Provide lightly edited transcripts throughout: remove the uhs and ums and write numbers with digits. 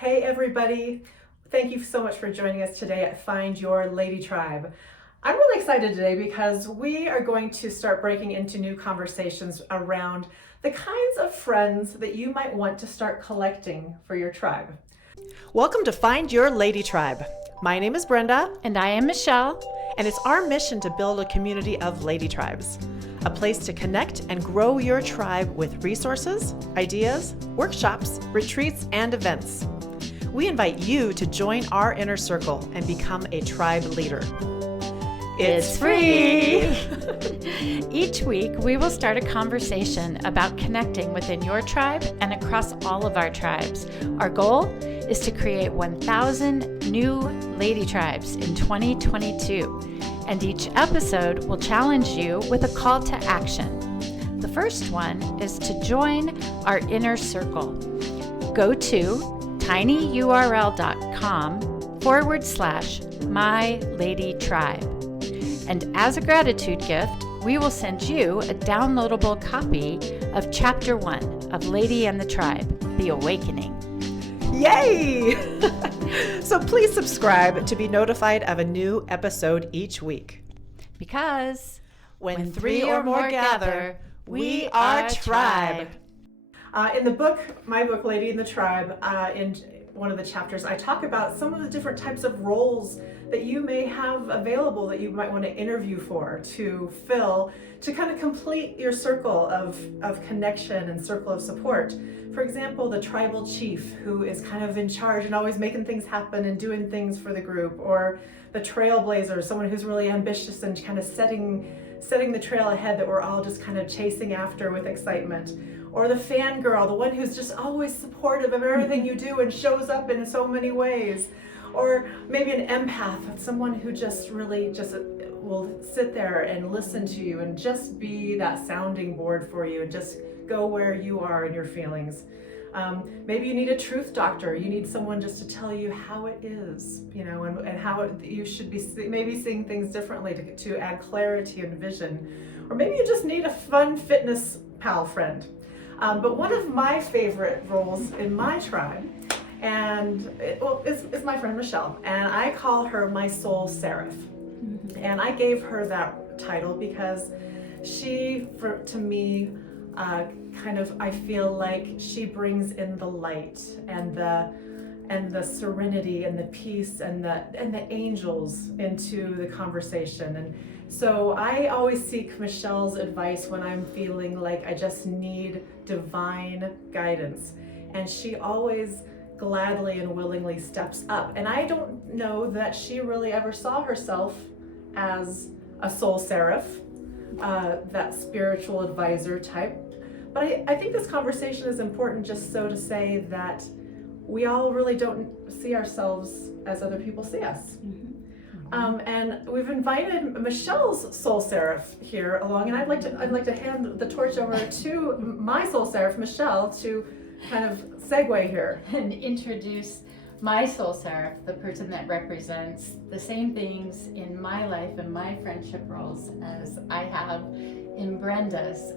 Hey everybody, thank you so much for joining us today at Find Your Lady Tribe. I'm really excited today because we are going to start breaking into new conversations around the kinds of friends that you might want to start collecting for your tribe. Welcome to Find Your Lady Tribe. My name is Brenda. And I am Michelle. And it's our mission to build a community of lady tribes, a place to connect and grow your tribe with resources, ideas, workshops, retreats, and events. We invite you to join our inner circle and become a tribe leader. It's free! Each week, we will start a conversation about connecting within your tribe and across all of our tribes. Our goal is to create 1,000 new lady tribes in 2022. And each episode will challenge you with a call to action. The first one is to join our inner circle. Go to tinyurl.com/myladytribe. And as a gratitude gift, we will send you a downloadable copy of Chapter 1 of Lady and the Tribe, The Awakening. Yay! So please subscribe to be notified of a new episode each week. Because when three or more gather, we are tribe. In the book, my book, Lady in the Tribe, in one of the chapters, I talk about some of the different types of roles that you may have available that you might want to interview for, to fill, to kind of complete your circle of connection and circle of support. For example, the tribal chief who is kind of in charge and always making things happen and doing things for the group, or the trailblazer, someone who's really ambitious and kind of setting the trail ahead that we're all just kind of chasing after with excitement. Or the fangirl, the one who's just always supportive of everything you do and shows up in so many ways. Or maybe an empath, someone who just really will sit there and listen to you and just be that sounding board for you and just go where you are in your feelings. Maybe you need a truth doctor. You need someone just to tell you how it is, and how you should be maybe seeing things differently to add clarity and vision. Or maybe you just need a fun fitness pal friend. But one of my favorite roles in my tribe is my friend Michelle, and I call her my Soul Seraph. Mm-hmm. And I gave her that title because to me, I feel like she brings in the light and the serenity and the peace and the angels into the conversation. And so I always seek Michelle's advice when I'm feeling like I just need divine guidance. And she always gladly and willingly steps up. And I don't know that she really ever saw herself as a soul seraph, that spiritual advisor type. But I think this conversation is important just so to say that we all really don't see ourselves as other people see us. Mm-hmm. And we've invited Michelle's Soul Seraph here along, and I'd like to hand the torch over to my Soul Seraph, Michelle, to kind of segue here and introduce my Soul Seraph, the person that represents the same things in my life and my friendship roles as I have in Brenda's,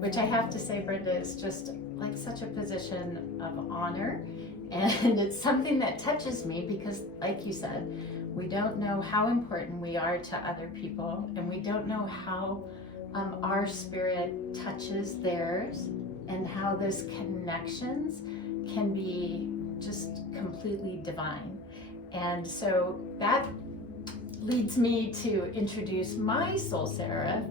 which I have to say, Brenda is just like such a position of honor, and it's something that touches me because, like you said, we don't know how important we are to other people, and we don't know how our spirit touches theirs, and how those connections can be just completely divine. And so that leads me to introduce my Soul Seraph,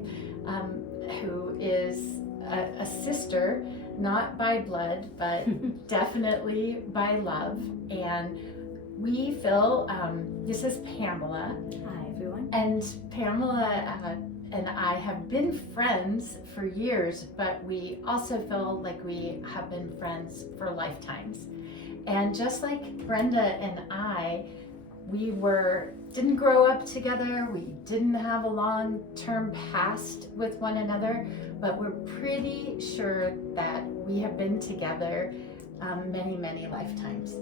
who is a sister, not by blood, but definitely by love. And we feel, this is Pamela. Hi, everyone. And Pamela and I have been friends for years, but we also feel like we have been friends for lifetimes. And just like Brenda and I, we didn't grow up together, we didn't have a long-term past with one another, but we're pretty sure that we have been together many, many lifetimes.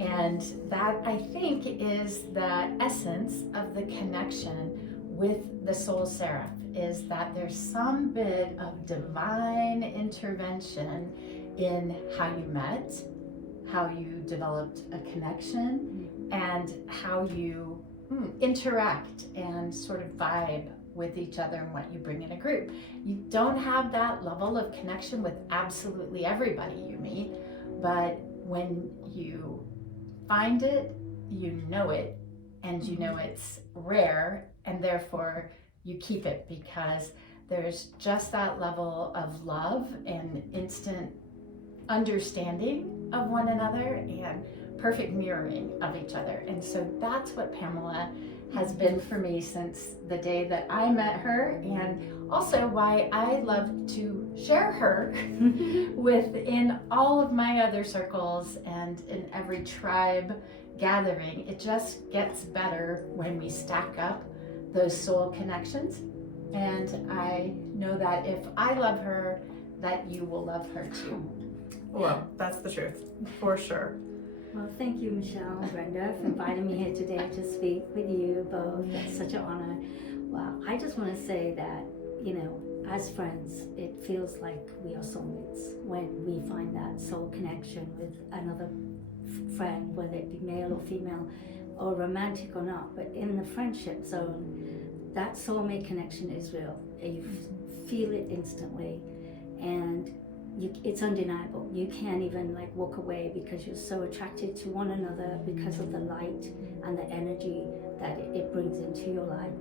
And that, I think, is the essence of the connection with the Soul Seraph, is that there's some bit of divine intervention in how you met, how you developed a connection, and how you interact and sort of vibe with each other and what you bring in a group. You don't have that level of connection with absolutely everybody you meet, but when you find it, you know it, and you know it's rare, and therefore you keep it, because there's just that level of love and instant understanding of one another and perfect mirroring of each other. And so that's what Pamela has been for me since the day that I met her, and also why I love to share her within all of my other circles and in every tribe gathering. It just gets better when we stack up those soul connections, and I know that if I love her, that you will love her too. Well, that's the truth, for sure. Well, thank you, Michelle and Brenda, for inviting me here today to speak with you both. It's such an honor. Well, I just want to say that, you know, as friends, it feels like we are soulmates when we find that soul connection with another friend, whether it be male or female, or romantic or not. But in the friendship zone, that soulmate connection is real. You feel it instantly, and it's undeniable. You can't even like walk away because you're so attracted to one another because of the light and the energy that it brings into your life.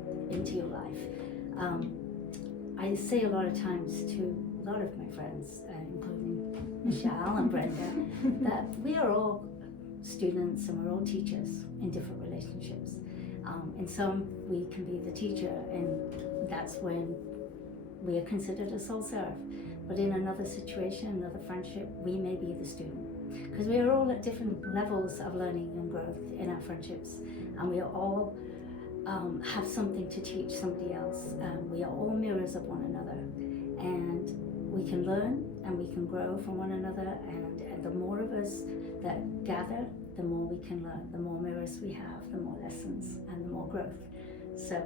I say a lot of times to a lot of my friends, including Michelle and Brenda, that we are all students and we're all teachers in different relationships. In some, we can be the teacher, and that's when we are considered a soul seraph. But in another situation, another friendship, we may be the student. Because we are all at different levels of learning and growth in our friendships. And we are all have something to teach somebody else. We are all mirrors of one another. And we can learn and we can grow from one another. And the more of us that gather, the more we can learn. The more mirrors we have, the more lessons and the more growth. So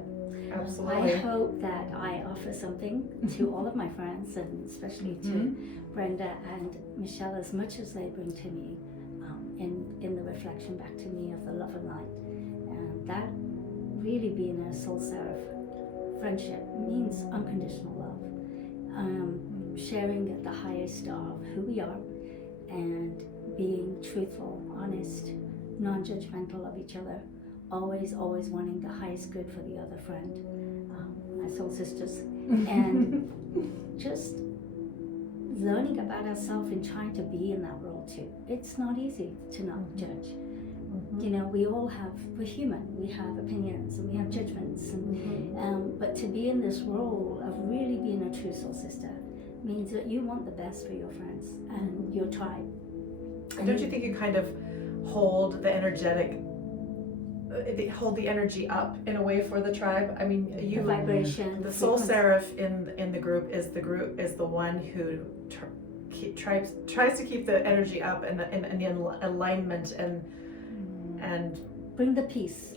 absolutely. I hope that I offer something to all of my friends, and especially to Brenda and Michelle, as much as they bring to me in the reflection back to me of the love and light. And that really being a soul seraph friendship means unconditional love. Sharing at the highest of who we are and being truthful, honest, non-judgmental of each other. Always wanting the highest good for the other friend, my soul sisters, and just learning about ourselves and trying to be in that role too. It's not easy to not judge. You know, we're human, we have opinions and we have judgments, and but to be in this role of really being a true soul sister means that you want the best for your friends and your tribe. And don't you think you kind of hold the energy up in a way for the tribe? I mean, The vibration, the soul seraph in the group is the one who tries to keep the energy up and the alignment and bring the peace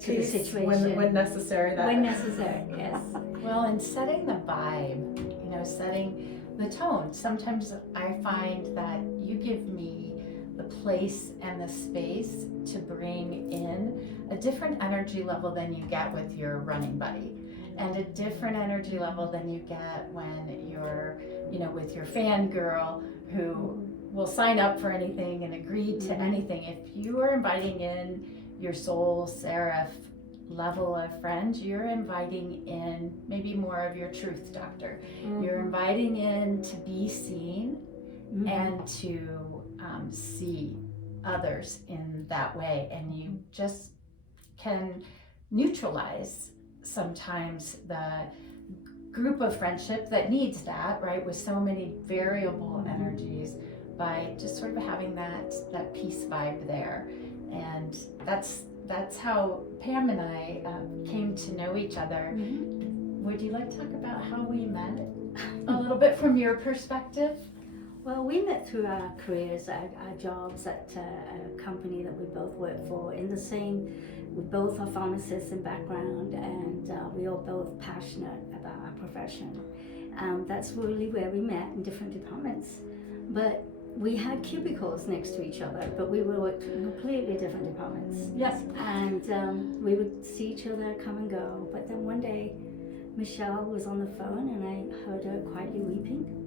to the situation when necessary. When necessary, yes. Well, and setting the vibe, you know, setting the tone. Sometimes I find that you give me the place and the space to bring in a different energy level than you get with your running buddy, and a different energy level than you get when you're, you know, with your fangirl who will sign up for anything and agree to anything. If you are inviting in your soul seraph level of friend, you're inviting in maybe more of your truth doctor. You're inviting in to be seen and to see others in that way, and you just can neutralize sometimes the group of friendship that needs that, right, with so many variable energies, by just sort of having that peace vibe there. And that's how Pam and I came to know each other. Would you like to talk about how we met a little bit from your perspective? Well, we met through our careers, our jobs at a company that we both work for. We both are pharmacists in background, and we are both passionate about our profession. That's really where we met in different departments. But we had cubicles next to each other, but we were in completely different departments. Yes. And we would see each other come and go. But then one day, Michelle was on the phone and I heard her quietly weeping.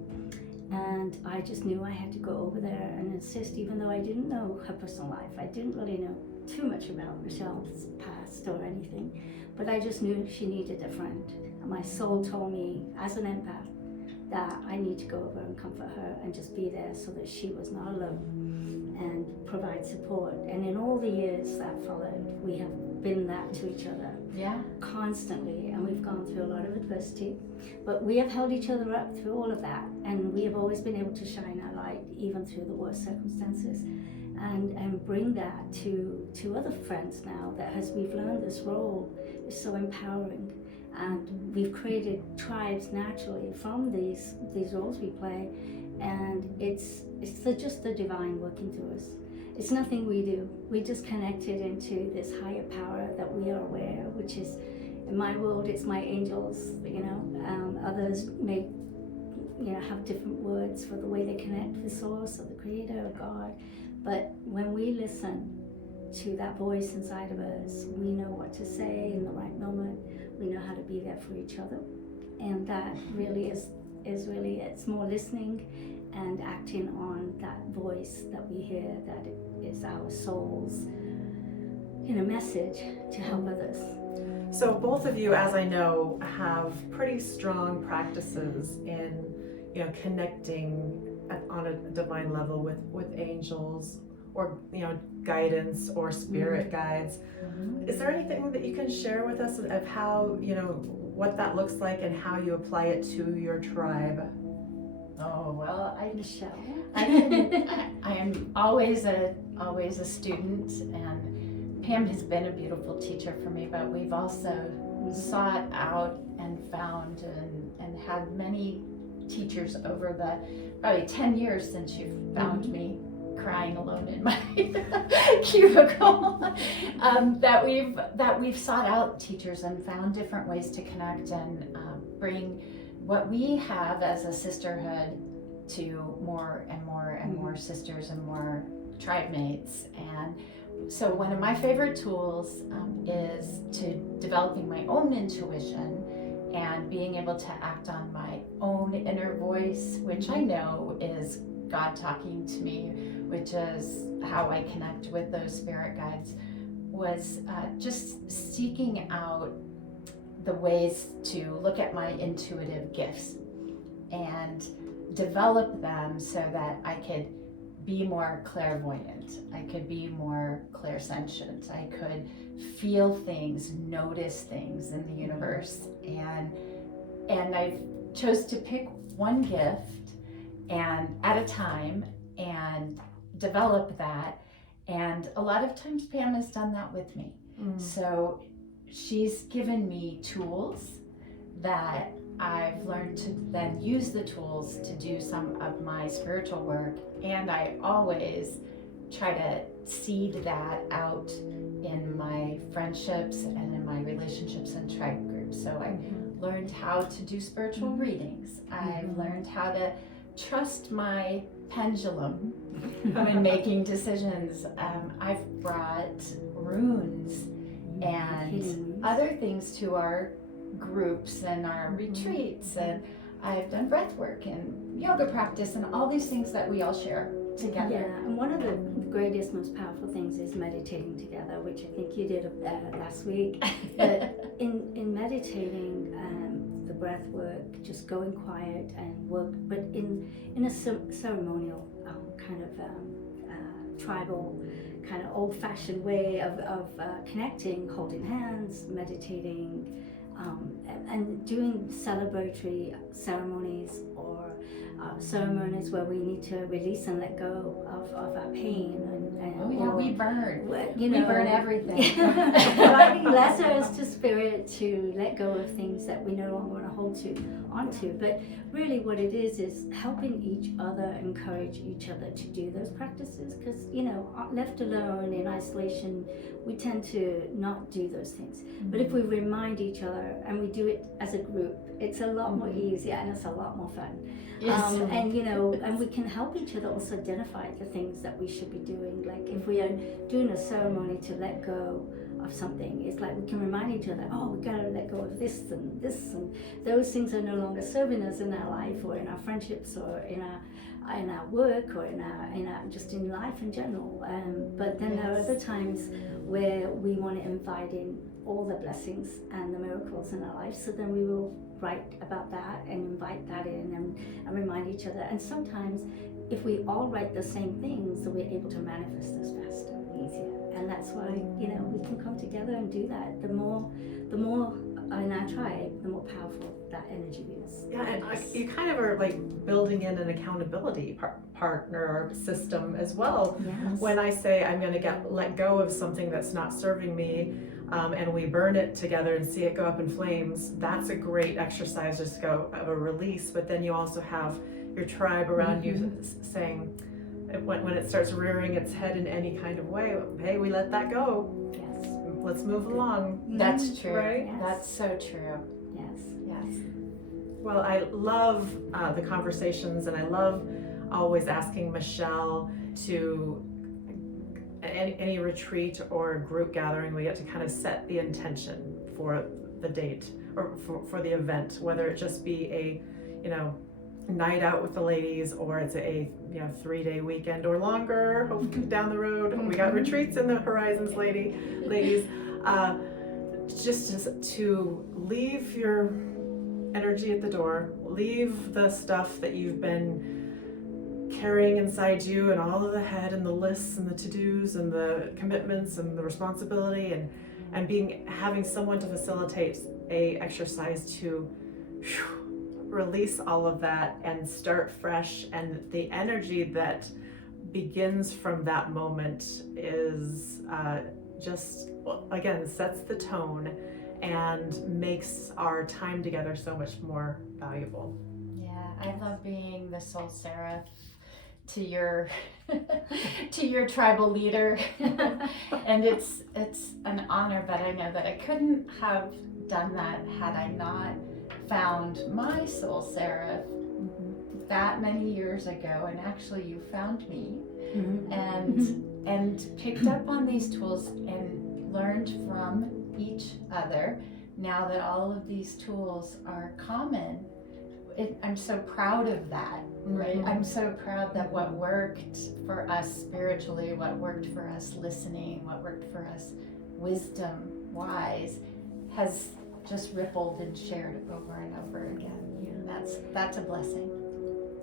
And I just knew I had to go over there and assist, even though I didn't know her personal life. I didn't really know too much about Michelle's past or anything, but I just knew she needed a friend. And my soul told me, as an empath, that I need to go over and comfort her and just be there so that she was not alone and provide support. And in all the years that followed, we have been that to each other. Yeah. Constantly, and we've gone through a lot of adversity, but we have held each other up through all of that, and we have always been able to shine our light even through the worst circumstances, and bring that to other friends now, that as we've learned this role is so empowering, and we've created tribes naturally from these roles we play, and it's just the divine working through us. It's nothing we do. We just connected into this higher power that we are aware, which is, in my world, it's my angels, others may, have different words for the way they connect with Source or the Creator or God. But when we listen to that voice inside of us, we know what to say in the right moment. We know how to be there for each other. And that really is really, it's more listening and acting on that voice that we hear, that is our soul's message to help others. So both of you, as I know, have pretty strong practices in connecting on a divine level with angels, or guidance or spirit guides. Is there anything that you can share with us of how what that looks like and how you apply it to your tribe? Oh, well, Michelle. I am always a student, and Pam has been a beautiful teacher for me, but we've also sought out and found and had many teachers over the probably 10 years since you've found me crying alone in my cubicle, that we've sought out teachers and found different ways to connect and bring what we have as a sisterhood to more and more and more sisters and more tribe mates. And so one of my favorite tools is to developing my own intuition and being able to act on my own inner voice, which I know is God talking to me, which is how I connect with those spirit guides, was just seeking out the ways to look at my intuitive gifts and develop them so that I could be more clairvoyant, I could be more clairsentient, I could feel things, notice things in the universe, and I chose to pick one gift and at a time and develop that. And a lot of times Pam has done that with me. So she's given me tools that I've learned to then use the tools to do some of my spiritual work, and I always try to seed that out in my friendships and in my relationships and tribe groups. So I learned how to do spiritual readings. I've learned how to trust my pendulum when making decisions. I've brought runes and other things to our groups and our retreats, and I've done breath work and yoga practice and all these things that we all share together. Yeah, and one of the greatest, most powerful things is meditating together, which I think you did last week. But in meditating, the breath work, just going quiet and work, but in a ceremonial kind of tribal, kind of old-fashioned way of connecting, holding hands, meditating, and doing celebratory ceremonies or ceremonies where we need to release and let go of our pain We burn. We burn everything. Providing lessons to spirit to let go of things that we no longer want to hold onto. But really what it is helping each other, encourage each other to do those practices, because left alone in isolation, we tend to not do those things. But if we remind each other and we do it as a group, it's a lot more easier and it's a lot more fun. Yes. And and we can help each other also identify the things that we should be doing. Like if we are doing a ceremony to let go of something, it's like we can remind each other, oh, we gotta let go of this, and those things are no longer serving us in our life or in our friendships or in our work or in our just in life in general. But then there are other times where we want to invite in all the blessings and the miracles in our life. So then we will write about that and invite that in and remind each other. And sometimes if we all write the same things, then we're able to manifest this faster and easier. And that's why, we can come together and do that. The more in our tribe, the more powerful that energy is. Yeah, and you kind of are like building in an accountability partner or system as well. Yes. When I say I'm going to let go of something that's not serving me, and we burn it together and see it go up in flames, that's a great exercise just go of a release. But then you also have your tribe around you saying, when it starts rearing its head in any kind of way, hey, we let that go. Yes. Let's move along. That's true. Right? Yes. That's so true. Yes. Yes. Well, I love the conversations, and I love always asking Michelle to any retreat or group gathering, we get to kind of set the intention for the date or for the event, whether it just be a night out with the ladies, or it's a 3-day weekend or longer, hopefully down the road. We got retreats in the horizons, ladies. Just to leave your energy at the door, leave the stuff that you've been carrying inside you and all of the head and the lists and the to-dos and the commitments and the responsibility, and having someone to facilitate a exercise to release all of that and start fresh. And the energy that begins from that moment is again, sets the tone and makes our time together so much more valuable. Yeah, I love being the Soul Seraph to your tribal leader. And it's an honor, but I know that I couldn't have done that had I not found my Soul Seraph that many years ago. And actually you found me and picked up on these tools and learned from each other. Now that all of these tools are common, I'm so proud of that, right? I'm so proud that what worked for us spiritually, what worked for us listening, what worked for us wisdom wise, has just rippled and shared over and over again. That's a blessing.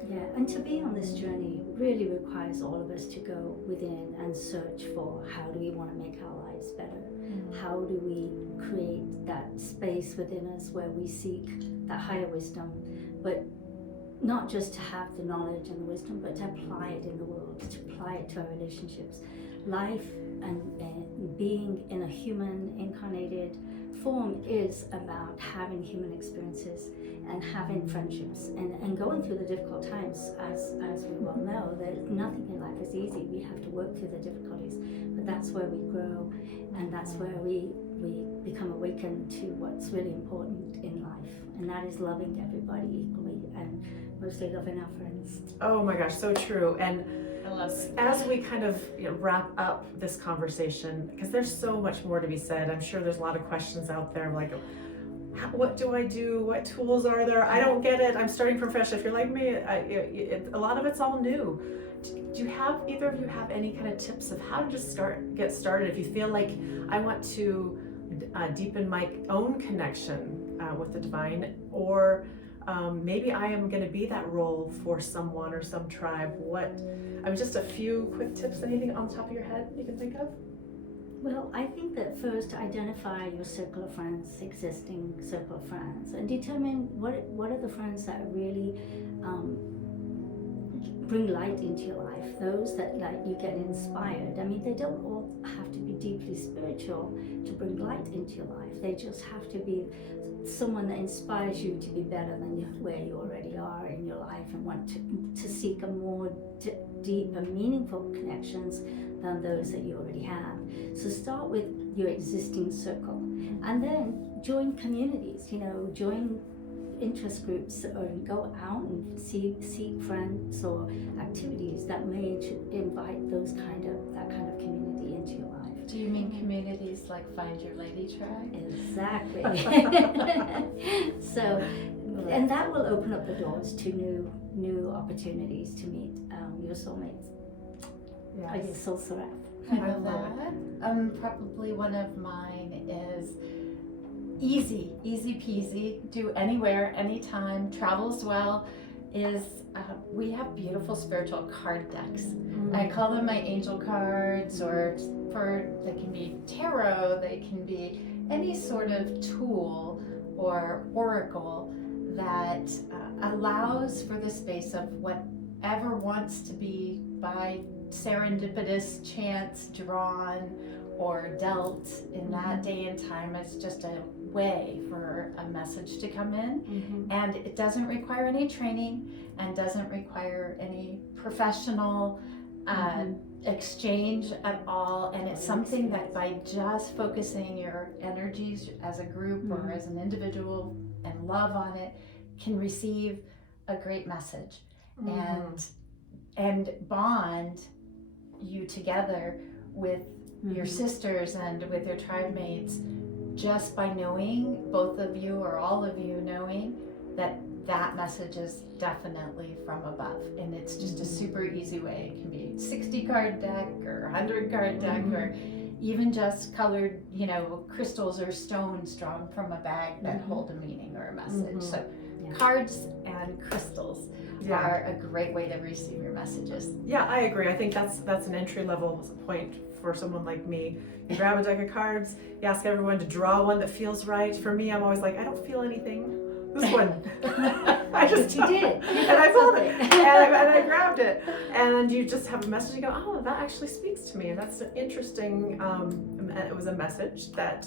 Yeah, and to be on this journey really requires all of us to go within and search for how do we want to make our lives better? How do we create that space within us where we seek that higher wisdom, but not just to have the knowledge and the wisdom, but to apply it in the world, to apply it to our relationships. Life and being in a human incarnated form is about having human experiences and having friendships and going through the difficult times. As we well know, that nothing in life is easy. We have to work through the difficulties, but that's where we grow, and that's where we become awakened to what's really important in life, and that is loving everybody equally and mostly loving our friends. Oh my gosh, so true. And I love it. as we kind of wrap up this conversation, because there's so much more to be said, I'm sure there's a lot of questions out there like, what do I do? What tools are there? I don't get it. I'm starting from fresh. If you're like me, a lot of it's all new. Do either of you have any kind of tips of how to just get started? If you feel like I want to deepen my own connection with the divine, or maybe I am going to be that role for someone or some tribe. Just a few quick tips. Anything on the top of your head you can think of? Well, I think that first identify your circle of friends, existing circle of friends, and determine what are the friends that really bring light into your life. Those that you get inspired. I mean, they don't all have to be deeply spiritual to bring light into your life. They just have to be someone that inspires you to be better than where you already are in your life and want to seek a more deep and meaningful connections than those that you already have. So start with your existing circle, and then join communities, join interest groups, or go out and seek friends or activities that may invite that kind of community into your life. Do you mean communities like Find Your Lady Tribe? Exactly. So, and that will open up the doors to new opportunities to meet your soulmates. Or your Soul Seraph. I love that. Probably one of mine is easy peasy, do anywhere, anytime, travels well, is we have beautiful spiritual card decks. I call them my angel cards, or they can be tarot, they can be any sort of tool or oracle that allows for the space of whatever wants to be by serendipitous chance drawn or dealt in that day and time. It's just a way for a message to come in, and it doesn't require any training and doesn't require any professional exchange at all, and it's something that by just focusing your energies as a group or as an individual and love on it can receive a great message and bond you together with your sisters and with your tribe mates, just by knowing, both of you or all of you knowing that message is definitely from above. And it's just a super easy way. It can be 60 card deck or 100 card deck, or even just colored, crystals or stones drawn from a bag that hold a meaning or a message. So cards and crystals are a great way to receive your messages. Yeah, I agree. I think that's an entry level point for someone like me. You grab a deck of cards, you ask everyone to draw one that feels right. For me, I'm always like, I don't feel anything. This one. I just you did. And I pulled it. And I grabbed it. And you just have a message, you go, oh, that actually speaks to me. And that's an interesting, it was a message that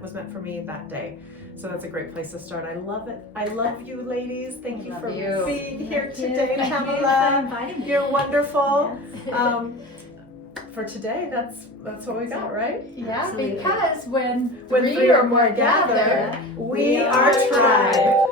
was meant for me that day. So that's a great place to start. I love it. I love you, ladies. Thank you for being here today, Pamela. You're wonderful. Yes. For today, that's what we got, right? Yeah, Absolutely. because when Three or more gather, we are tribe.